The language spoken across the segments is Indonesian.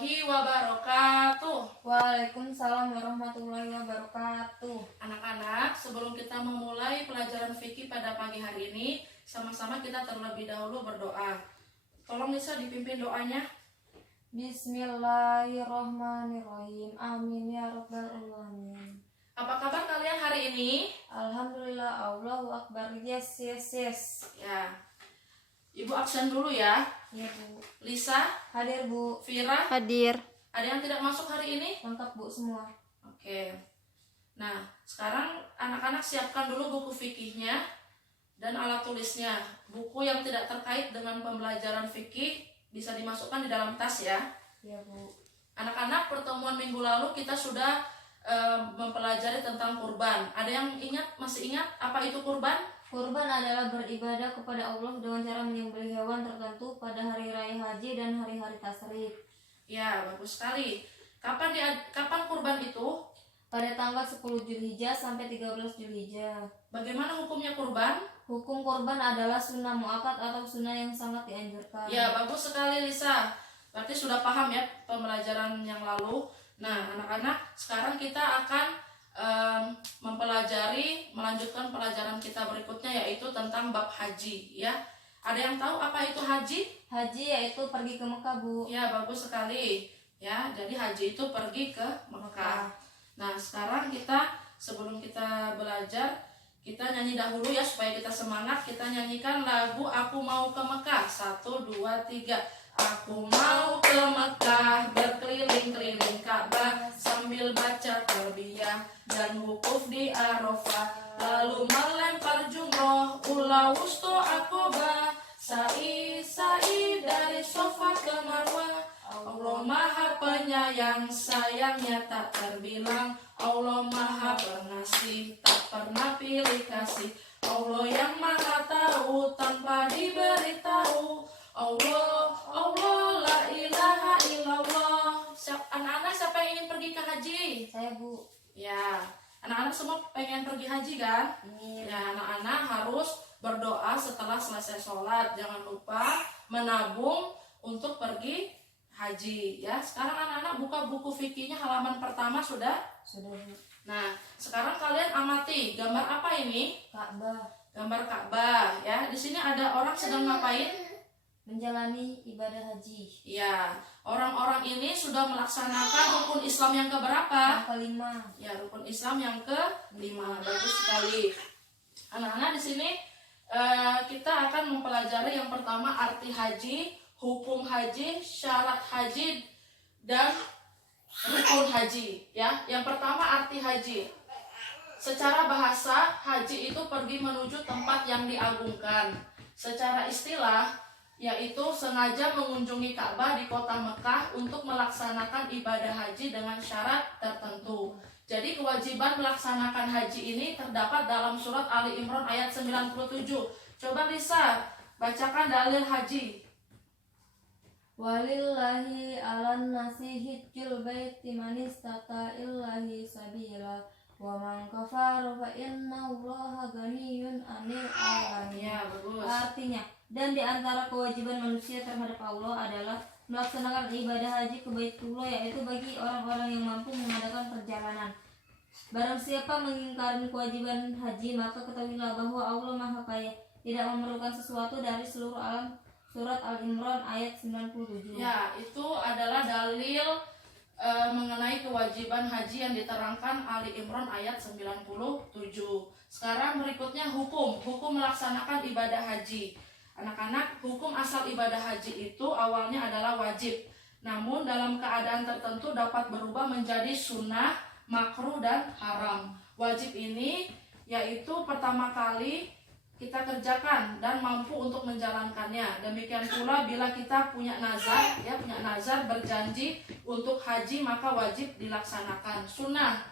warahmatullahi wabarakatuh. Waalaikumsalam warahmatullahi wabarakatuh. Anak-anak, sebelum kita memulai pelajaran fikih pada pagi hari ini, sama-sama kita terlebih dahulu berdoa. Tolong Lisa dipimpin doanya. Bismillahirrahmanirrahim. Amin ya rabbal alamin. Apa kabar kalian hari ini? Alhamdulillah, Allahu Akbar. Yes. Ya, Ibu absen dulu ya. Ya Bu. Lisa, Hadir Bu. Vira, Hadir. ada yang tidak masuk hari ini? Lengkap Bu semua. Oke. Nah, sekarang anak-anak siapkan dulu buku fikihnya dan alat tulisnya. Buku yang tidak terkait dengan pembelajaran fikih bisa dimasukkan di dalam tas ya. Ya Bu. Anak-anak, pertemuan minggu lalu kita sudah mempelajari tentang kurban. Ada yang masih ingat apa itu kurban? Kurban adalah beribadah kepada Allah dengan cara menyembelih hewan tertentu pada hari raya haji dan hari-hari tasyrik. Ya, bagus sekali. Kapan kurban itu? Pada tanggal 10 Zulhijjah sampai 13 Zulhijjah. Bagaimana hukumnya kurban? Hukum kurban adalah sunnah muakkad atau sunnah yang sangat dianjurkan. Ya, bagus sekali Lisa. Berarti sudah paham ya pembelajaran yang lalu. Nah, anak-anak, sekarang kita akan melanjutkan pelajaran kita berikutnya, yaitu tentang bab haji ya. Ada yang tahu apa itu haji? Haji yaitu pergi ke Mekah Bu. Ya, bagus sekali ya. Jadi haji itu pergi ke Mekah. Nah, sekarang sebelum kita belajar, kita nyanyi dahulu ya supaya kita semangat. Kita nyanyikan lagu Aku Mau ke Mekah. 1, 2, 3. Aku mau ke Mekah, berkeliling-keliling Ka'bah, sambil baca talbiyah dan wukuf di Arafah, lalu melempar jumroh, ula wusto akobah, sa'i dari Sofa ke Marwah. Allah Maha Penyayang, sayangnya tak terbilang. Allah Maha Pengasih, tak pernah pilih kasih. Allah yang Maha Tahu tanpa diberitahu. Allah, la ilaha illallah. Anak-anak, siapa yang ingin pergi ke haji? Saya Bu. Ya, anak-anak semua pengen pergi haji kan? Ini. Ya, anak-anak harus berdoa setelah selesai sholat. Jangan lupa menabung untuk pergi haji ya. Sekarang anak-anak buka buku fikihnya halaman pertama sudah? Sudah Bu. Nah, sekarang kalian amati gambar apa ini? Ka'bah. Gambar Ka'bah ya. Di sini ada orang sedang ngapain? Menjalani ibadah haji. Ya, orang-orang ini sudah melaksanakan rukun Islam yang keberapa? Yang kelima. Ya, rukun Islam yang kelima. Bagus sekali. Anak-anak, di sini kita akan mempelajari yang pertama arti haji, hukum haji, syarat haji, dan rukun haji. Ya, yang pertama arti haji. Secara bahasa, haji itu pergi menuju tempat yang diagungkan. Secara istilah, yaitu sengaja mengunjungi Ka'bah di kota Mekah untuk melaksanakan ibadah haji dengan syarat tertentu. Jadi kewajiban melaksanakan haji ini terdapat dalam surat Ali Imran ayat 97. Coba Lisa, bacakan dalil haji. Walillahi 'alan nasi hijjul baiti man istata illahi sabila wa man kafara fa innallaha ghaniyyun 'anil 'alamin. Ya, bagus. Artinya, dan di antara kewajiban manusia terhadap Allah adalah melaksanakan ibadah haji ke Baitullah, yaitu bagi orang-orang yang mampu mengadakan perjalanan. Barang siapa mengingkari kewajiban haji, maka ketahuilah bahwa Allah Maha Kaya, tidak memerlukan sesuatu dari seluruh alam. Surat Al-Imran ayat 97. Ya, itu adalah dalil mengenai kewajiban haji yang diterangkan Ali Imran ayat 97. Sekarang berikutnya hukum melaksanakan ibadah haji. Anak-anak, hukum asal ibadah haji itu awalnya adalah wajib. Namun dalam keadaan tertentu dapat berubah menjadi sunnah, makruh, dan haram. Wajib ini yaitu pertama kali kita kerjakan dan mampu untuk menjalankannya. Demikian pula bila kita punya nazar berjanji untuk haji, maka wajib dilaksanakan. Sunnah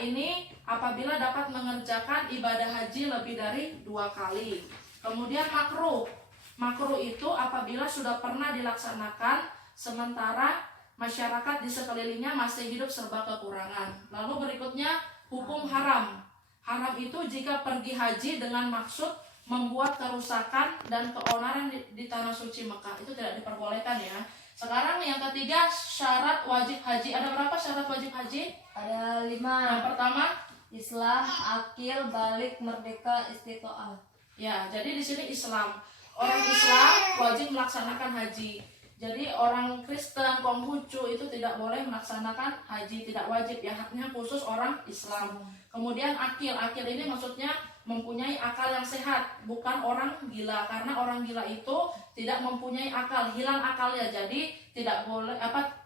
ini apabila dapat mengerjakan ibadah haji lebih dari 2 kali. Kemudian makruh itu apabila sudah pernah dilaksanakan sementara masyarakat di sekelilingnya masih hidup serba kekurangan. Lalu berikutnya hukum haram. Haram itu jika pergi haji dengan maksud membuat kerusakan dan keonaran di tanah suci Mekah, itu tidak diperbolehkan ya. Sekarang yang ketiga syarat wajib haji. Ada berapa syarat wajib haji? Ada 5. Yang pertama, Islam, akil, balik, merdeka, istitoah. ya, jadi di sini Islam. Orang Islam wajib melaksanakan haji. Jadi orang Kristen, Konghucu itu tidak boleh melaksanakan haji, tidak wajib ya, haknya khusus orang Islam. Kemudian akil, akil ini maksudnya mempunyai akal yang sehat, bukan orang gila, karena orang gila itu tidak mempunyai akal, hilang akalnya, jadi tidak boleh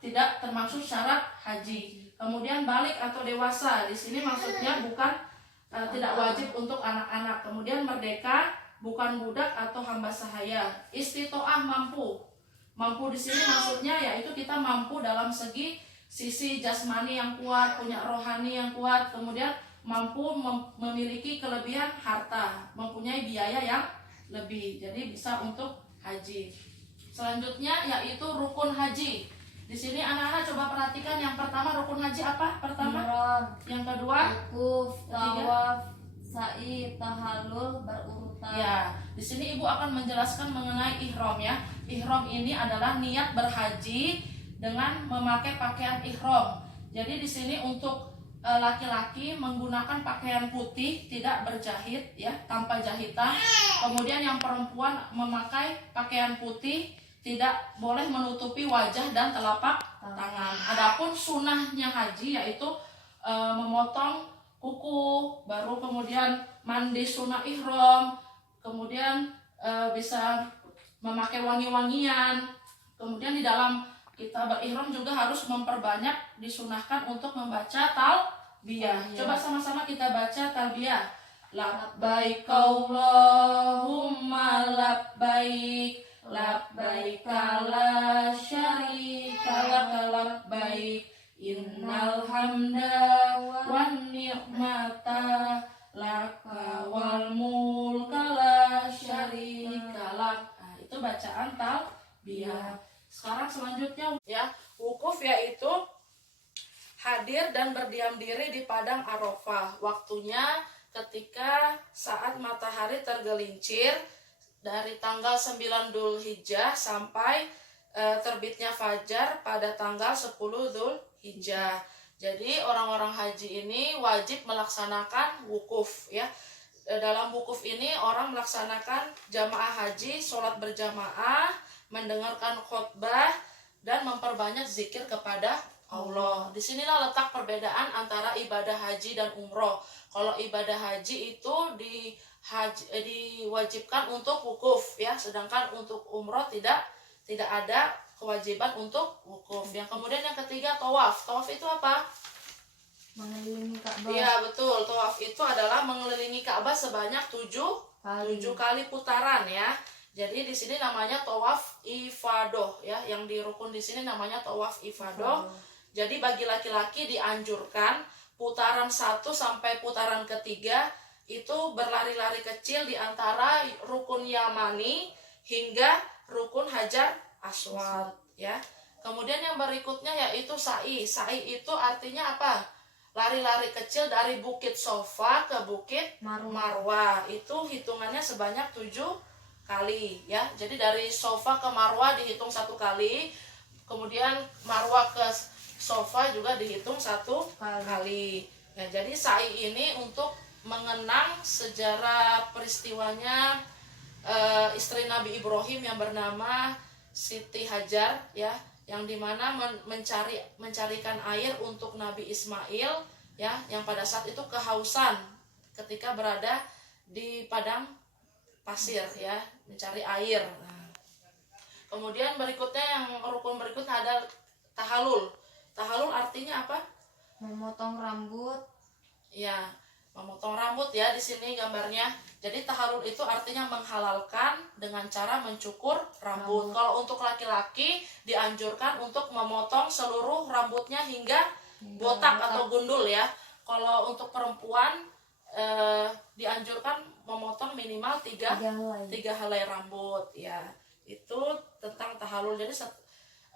tidak termasuk syarat haji. Kemudian balik atau dewasa, di sini maksudnya bukan tidak wajib untuk anak-anak. Kemudian merdeka, bukan budak atau hamba sahaya. Istitoah, mampu di sini maksudnya yaitu kita mampu dalam sisi jasmani yang kuat, punya rohani yang kuat, kemudian mampu memiliki kelebihan harta, mempunyai biaya yang lebih, jadi bisa untuk haji. Selanjutnya yaitu rukun haji. Di sini anak-anak coba perhatikan, yang pertama rukun haji apa? Pertama. Ihram, Yang kedua, wukuf, ketiga. tawaf, sa'i, tahallul, berurutan. Ya, di sini ibu akan menjelaskan mengenai ihram ya. Ihram ini adalah niat berhaji dengan memakai pakaian ihram. Jadi di sini untuk laki-laki menggunakan pakaian putih tidak berjahit ya, tanpa jahitan. Kemudian yang perempuan memakai pakaian putih tidak boleh menutupi wajah dan telapak tangan. Adapun sunnahnya haji yaitu memotong kuku, baru kemudian mandi sunnah ihram, kemudian bisa memakai wangi-wangian. Kemudian di dalam kita berihram juga harus memperbanyak, disunahkan untuk membaca talbiyah. Coba sama-sama kita baca talbiyah. Labbaik Allahumma labbaik, labbaik la syarika lak labbaik, innal hamda wan ni'mata laka wal mulka la syarika lak. Nah, itu bacaan talbiyah. Sekarang selanjutnya ya, wukuf yaitu hadir dan berdiam diri di padang Arafah. Waktunya ketika saat matahari tergelincir dari tanggal 9 Dzulhijjah sampai terbitnya fajar pada tanggal 10 Dzulhijjah. Jadi orang-orang haji ini wajib melaksanakan wukuf ya. Dalam wukuf ini orang melaksanakan jamaah haji, sholat berjamaah, mendengarkan khutbah, dan memperbanyak zikir kepada Allah. Disinilah letak perbedaan antara ibadah haji dan umroh. Kalau ibadah haji itu diwajibkan untuk wukuf ya, sedangkan untuk umroh tidak ada kewajiban untuk wukuf. Yang kemudian yang ketiga tawaf. Tawaf itu apa? Mengelilingi Ka'bah. Iya betul, tawaf itu adalah mengelilingi Ka'bah sebanyak 7 kali putaran ya. Jadi di sini namanya tawaf ifadoh ya, yang di rukun di sini namanya tawaf ifadoh. Jadi bagi laki-laki dianjurkan putaran 1 sampai putaran ketiga itu berlari-lari kecil di antara rukun Yamani hingga rukun Hajar Aswad ya. Kemudian yang berikutnya yaitu sa'i. Sa'i itu artinya apa? Lari-lari kecil dari Bukit Sofa ke Bukit Marwah. Itu hitungannya sebanyak 7 kali ya. Jadi dari Sofa ke Marwah dihitung 1 kali, kemudian Marwah ke Sofa juga dihitung 1 kali. Nah, jadi sa'i ini untuk mengenang sejarah peristiwanya istri Nabi Ibrahim yang bernama Siti Hajar ya, yang dimana mencarikan air untuk Nabi Ismail ya, yang pada saat itu kehausan ketika berada di padang pasir ya, mencari air. Nah, kemudian berikutnya yang rukun berikutnya ada tahalul. Tahalul artinya apa? Memotong rambut. Ya, memotong rambut ya di sini gambarnya. Jadi tahalul itu artinya menghalalkan dengan cara mencukur rambut. Kalau untuk laki-laki dianjurkan untuk memotong seluruh rambutnya hingga botak atau gundul ya. Kalau untuk perempuan dianjurkan memotong minimal 3 helai rambut ya. Itu tentang tahalul. Jadi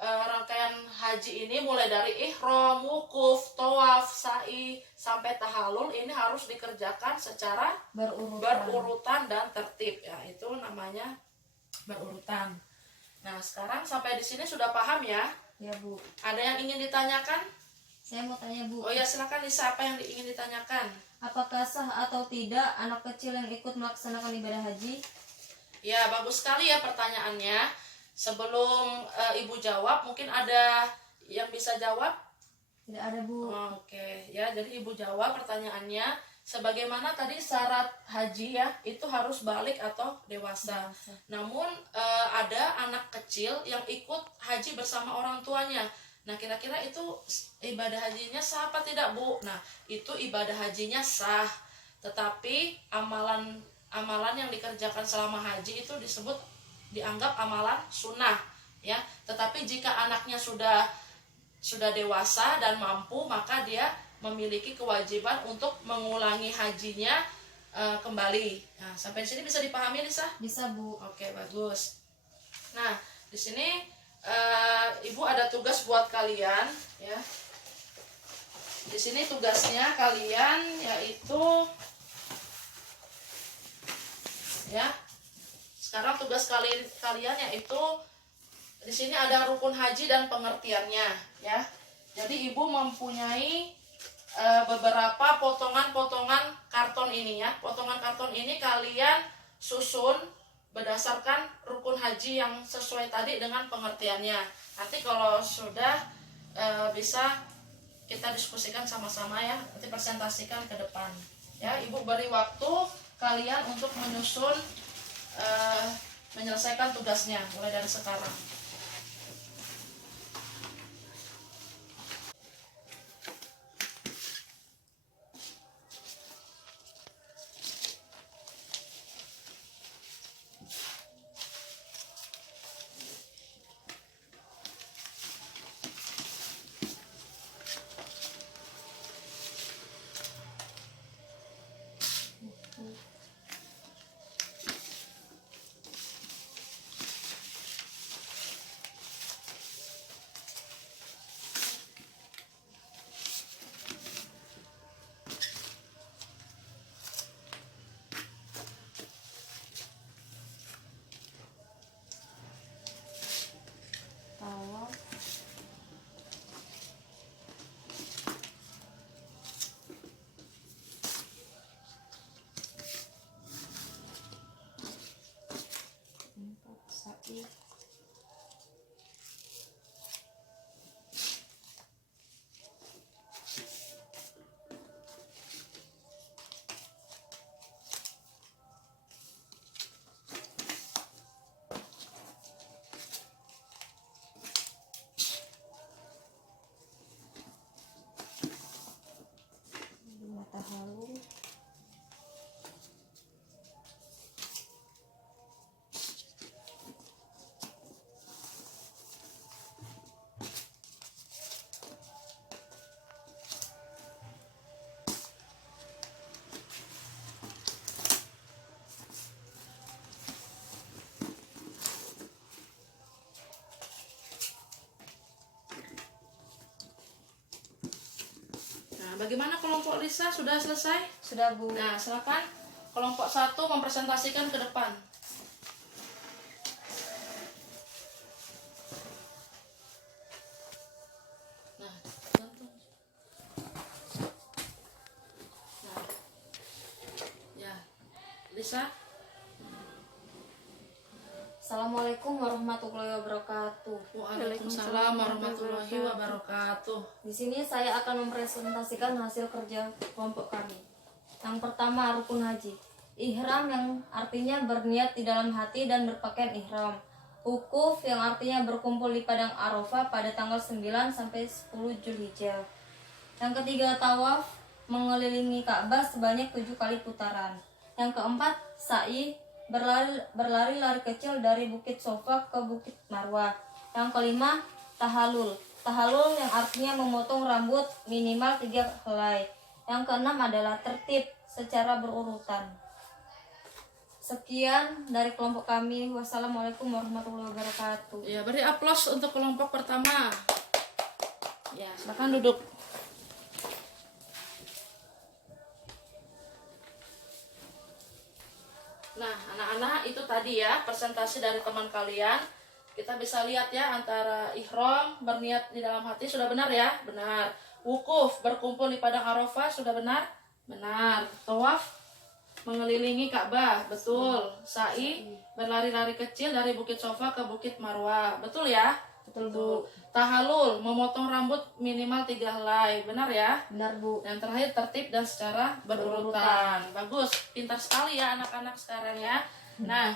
rangkaian haji ini mulai dari ihram, wukuf, tawaf, sa'i sampai tahalul ini harus dikerjakan secara berurutan dan tertib ya. Itu namanya berurutan. Nah, sekarang sampai di sini sudah paham ya? Ya, Bu. Ada yang ingin ditanyakan? Saya mau tanya, Bu. Oh ya, silakan Nisa, apa yang ingin ditanyakan? Apakah sah atau tidak anak kecil yang ikut melaksanakan ibadah haji? Ya, bagus sekali ya pertanyaannya. Sebelum Ibu jawab, mungkin ada yang bisa jawab? Tidak ada, Bu. Oke, ya, jadi Ibu jawab pertanyaannya. Sebagaimana tadi syarat haji ya, itu harus balik atau dewasa. Namun ada anak kecil yang ikut haji bersama orang tuanya. Nah, kira-kira itu ibadah hajinya sah apa tidak, Bu? Nah, itu ibadah hajinya sah. Tetapi amalan yang dikerjakan selama haji itu dianggap amalan sunnah, ya. Tetapi jika anaknya sudah dewasa dan mampu, maka dia memiliki kewajiban untuk mengulangi hajinya kembali. Nah, sampai sini bisa dipahami, Lisa? Bisa, Bu. Oke, bagus. Nah, di sini Ibu ada tugas buat kalian, ya. Di sini tugasnya kalian yaitu, ya. Sekarang tugas kalian yaitu di sini ada rukun haji dan pengertiannya, ya. Jadi Ibu mempunyai beberapa potongan-potongan karton ini, ya. Potongan karton ini kalian susun berdasarkan rukun haji yang sesuai tadi dengan pengertiannya. Nanti kalau sudah bisa kita diskusikan sama-sama, ya. Nanti presentasikan ke depan, ya. Ibu beri waktu kalian untuk menyusun, menyelesaikan tugasnya mulai dari sekarang. Tawaf, sa'i, tahalul, Nah, bagaimana kelompok Lisa, sudah selesai? sudah, Bu. Nah, silakan kelompok 1 mempresentasikan ke depan. Nah, tentu. Nah, ya, Lisa. Assalamualaikum warahmatullahi wabarakatuh. Waalaikumsalam warahmatullahi wabarakatuh. Di sini saya akan mempresentasikan hasil kerja kelompok kami. Yang pertama, rukun haji. Ihram yang artinya berniat di dalam hati dan berpakaian ihram. Wukuf yang artinya berkumpul di padang Arafah pada tanggal 9 sampai 10 Zulhijjah. Yang ketiga, tawaf mengelilingi Ka'bah sebanyak 7 kali putaran. Yang keempat, sa'i berlari-lari kecil dari Bukit Sofa ke Bukit Marwah. Yang kelima, tahalul. Tahalul yang artinya memotong rambut minimal 3 helai. Yang keenam adalah tertib secara berurutan. Sekian dari kelompok kami. Wassalamualaikum warahmatullahi wabarakatuh. Ya, beri aplaus untuk kelompok pertama. Ya, silakan duduk. Nah, anak-anak, itu tadi ya presentasi dari teman kalian. Kita bisa lihat ya antara ihram berniat di dalam hati sudah benar ya? Benar. Wukuf berkumpul di padang Arafah sudah benar? Benar. Tawaf mengelilingi Ka'bah, betul. Sa'i berlari-lari kecil dari Bukit Sofa ke Bukit Marwah, betul ya? Betul Bu. Tahalul memotong rambut minimal 3 helai, benar ya? Benar Bu. Dan terakhir tertib dan secara berurutan. Bagus, pintar sekali ya anak-anak sekarang ya. Nah,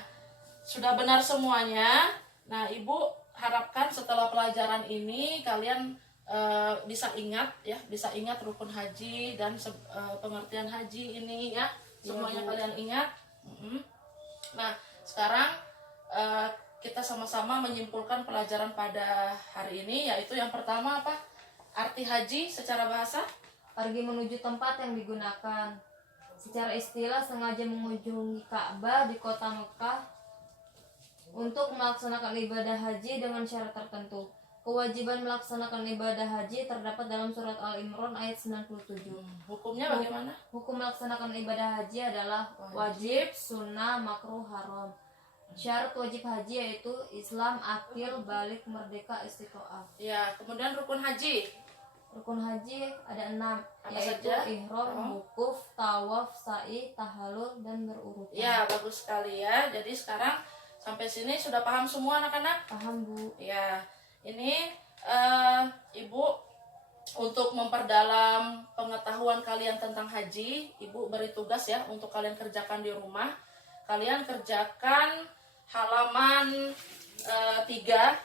sudah benar semuanya. Nah, Ibu harapkan setelah pelajaran ini kalian bisa ingat ya, bisa ingat rukun haji dan pengertian haji ini ya. Semuanya kalian ingat. Nah, sekarang kita sama-sama menyimpulkan pelajaran pada hari ini, yaitu yang pertama apa? Arti haji secara bahasa? Pergi menuju tempat yang digunakan. Secara istilah sengaja mengunjungi Ka'bah di kota Mekah untuk melaksanakan ibadah haji dengan syarat tertentu. Kewajiban melaksanakan ibadah haji terdapat dalam surat Al-Imran ayat 97. Hukumnya bagaimana? Hukum melaksanakan ibadah haji adalah wajib, sunnah, makruh, haram. Syarat wajib haji yaitu Islam, akil, balik, merdeka, istiqoah. Ya, kemudian rukun haji. Rukun haji ada 6, Apa yaitu saja? ihram, wukuf, tawaf, sa'i, tahallul, dan berurutan. Ya, bagus sekali ya. Jadi sekarang sampai sini sudah paham semua anak-anak? Paham Bu. Ya, ini Ibu untuk memperdalam pengetahuan kalian tentang haji, Ibu beri tugas ya untuk kalian kerjakan di rumah. Kalian kerjakan halaman 3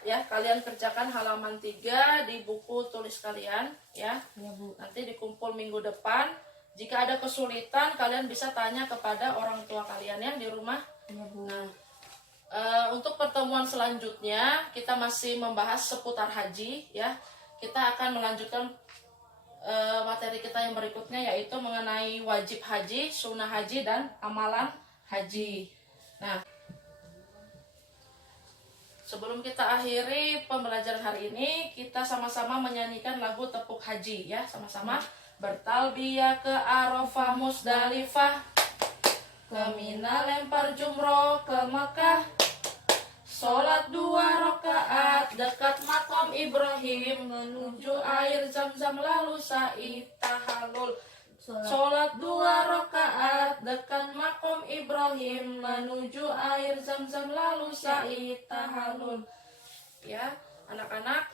ya, kalian kerjakan halaman 3 di buku tulis kalian ya. Ya Bu. Nanti dikumpul minggu depan. Jika ada kesulitan kalian bisa tanya kepada orang tua kalian ya di rumah. Ya Bu. Nah, untuk pertemuan selanjutnya kita masih membahas seputar haji ya. Kita akan melanjutkan materi kita yang berikutnya, yaitu mengenai wajib haji, sunnah haji, dan amalan haji. Nah, sebelum kita akhiri pembelajaran hari ini, kita sama-sama menyanyikan lagu Tepuk Haji ya, sama-sama. Bertalbiyah ke Arafah Musdalifah, ke Mina lempar jumroh ke Mekah, sholat 2 rakaat dekat makom Ibrahim, menuju air zam-zam lalu sa'i tahallul. Sholat 2 rakaat dekat makom Ibrahim, menuju air zam-zam lalu sa'i tahallul. Ya, anak-anak,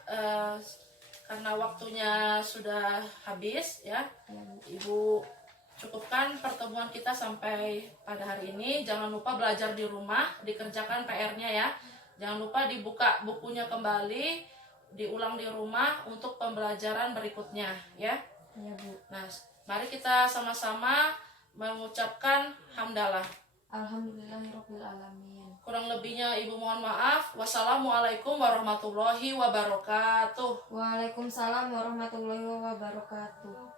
karena waktunya sudah habis ya, Ibu cukupkan pertemuan kita sampai pada hari ini. Jangan lupa belajar di rumah, dikerjakan PR-nya ya. Jangan lupa dibuka bukunya kembali, diulang di rumah untuk pembelajaran berikutnya ya. Ya Bu. Nah, mari kita sama-sama mengucapkan hamdalah. Alhamdulillahirabbil alamin. Kurang lebihnya Ibu mohon maaf. Wassalamualaikum warahmatullahi wabarakatuh. Waalaikumsalam warahmatullahi wabarakatuh.